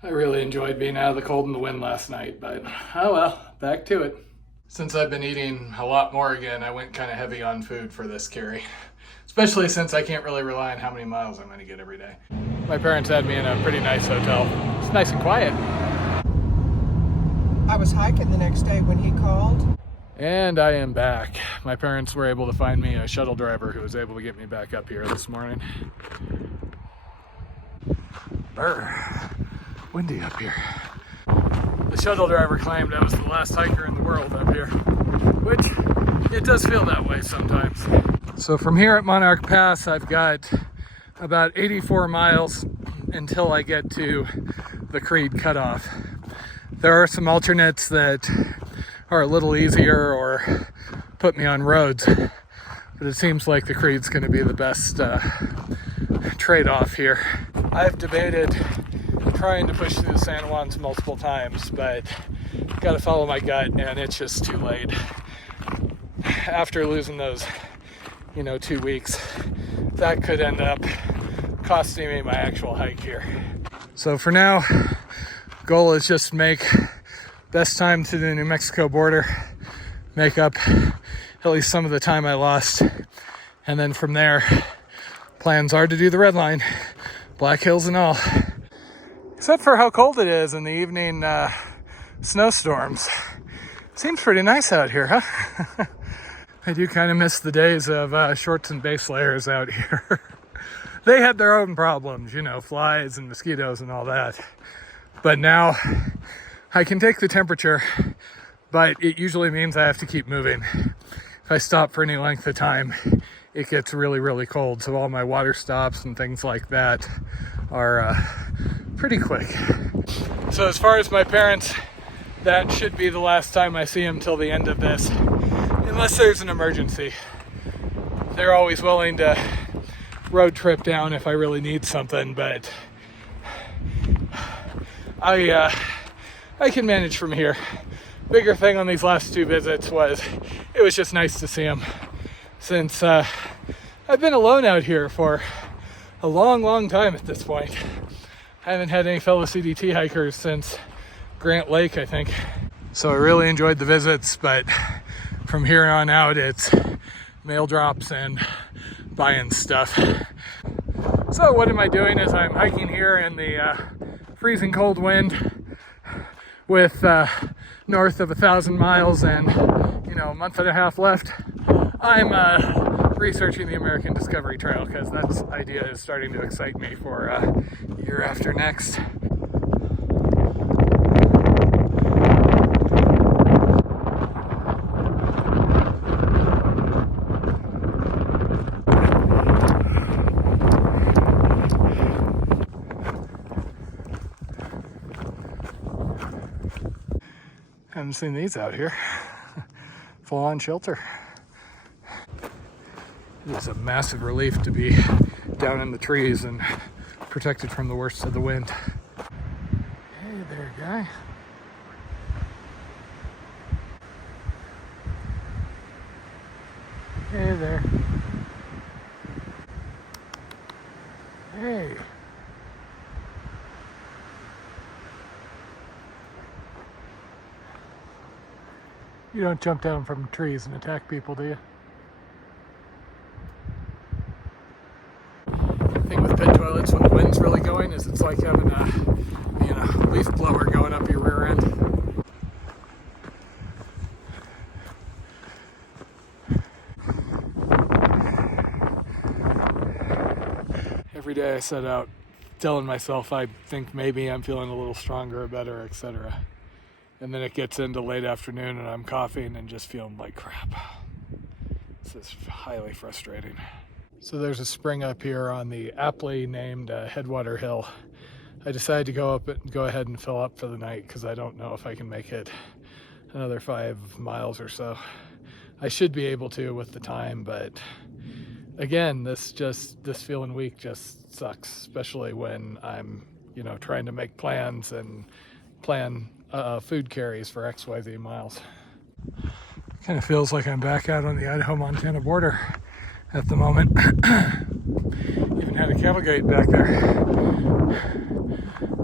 I really enjoyed being out of the cold and the wind last night, but oh well, back to it. Since I've been eating a lot more again, I went kind of heavy on food for this carry. Especially since I can't really rely on how many miles I'm going to get every day. My parents had me in a pretty nice hotel. It's nice and quiet. I was hiking the next day when he called. And I am back. My parents were able to find me a shuttle driver who was able to get me back up here this morning. Brr. Windy up here. The shuttle driver claimed I was the last hiker in the world up here, which it does feel that way sometimes. So from here at Monarch Pass, I've got about 84 miles until I get to the Creed cutoff. There are some alternates that are a little easier or put me on roads, but it seems like the Creed's going to be the best trade-off here. I've debated trying to push through the San Juans multiple times, but got to follow my gut, and it's just too late. After losing those, 2 weeks, that could end up costing me my actual hike here. So for now, goal is just make best time to the New Mexico border, make up at least some of the time I lost, and then from there, plans are to do the red line, Black Hills and all. Except for how cold it is in the evening snowstorms. Seems pretty nice out here, huh? I do kind of miss the days of shorts and base layers out here. They had their own problems, flies and mosquitoes and all that. But now I can take the temperature, but it usually means I have to keep moving. If I stop for any length of time, it gets really, really cold. So all my water stops and things like that are pretty quick. So as far as my parents, that should be the last time I see them till the end of this, unless there's an emergency. They're always willing to road trip down if I really need something, but I can manage from here. Bigger thing on these last 2 visits was it was just nice to see them, since I've been alone out here for a long time at this point. I haven't had any fellow CDT hikers since Grant Lake, I think. So I really enjoyed the visits, but from here on out it's mail drops and buying stuff. So what am I doing is I'm hiking here in the freezing cold wind with north of 1,000 miles and a month and a half left. I'm researching the American Discovery Trail because that idea is starting to excite me for year after next. Haven't seen these out here. Full-on shelter. It is a massive relief to be down in the trees and protected from the worst of the wind. Hey there, guy. Hey there. Hey. You don't jump down from trees and attack people, do you? The thing with pit toilets when the wind's really going is it's like having a leaf blower going up your rear end. Every day I set out telling myself I think maybe I'm feeling a little stronger or better, etc. And then it gets into late afternoon and I'm coughing and just feeling like crap. This is highly frustrating. So there's a spring up here on the aptly named Headwater Hill. I decided to go ahead and fill up for the night because I don't know if I can make it another 5 miles or so. I should be able to with the time, but again, this feeling weak just sucks, especially when I'm, trying to make plans and plan food carries for XYZ miles. Kind of feels like I'm back out on the Idaho-Montana border at the moment. Even had a cattle gate back there.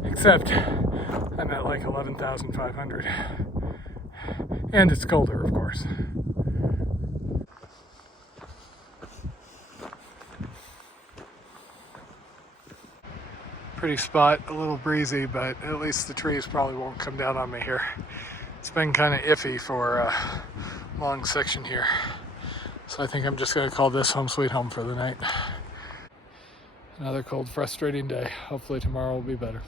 Except I'm at like 11,500. And it's colder, of course. Pretty spot, a little breezy, but at least the trees probably won't come down on me here. It's been kind of iffy for a long section here. So I think I'm just gonna call this home sweet home for the night. Another cold, frustrating day. Hopefully tomorrow will be better.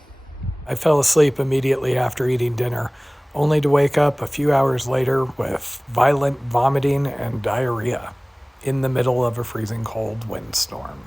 I fell asleep immediately after eating dinner, only to wake up a few hours later with violent vomiting and diarrhea in the middle of a freezing cold windstorm.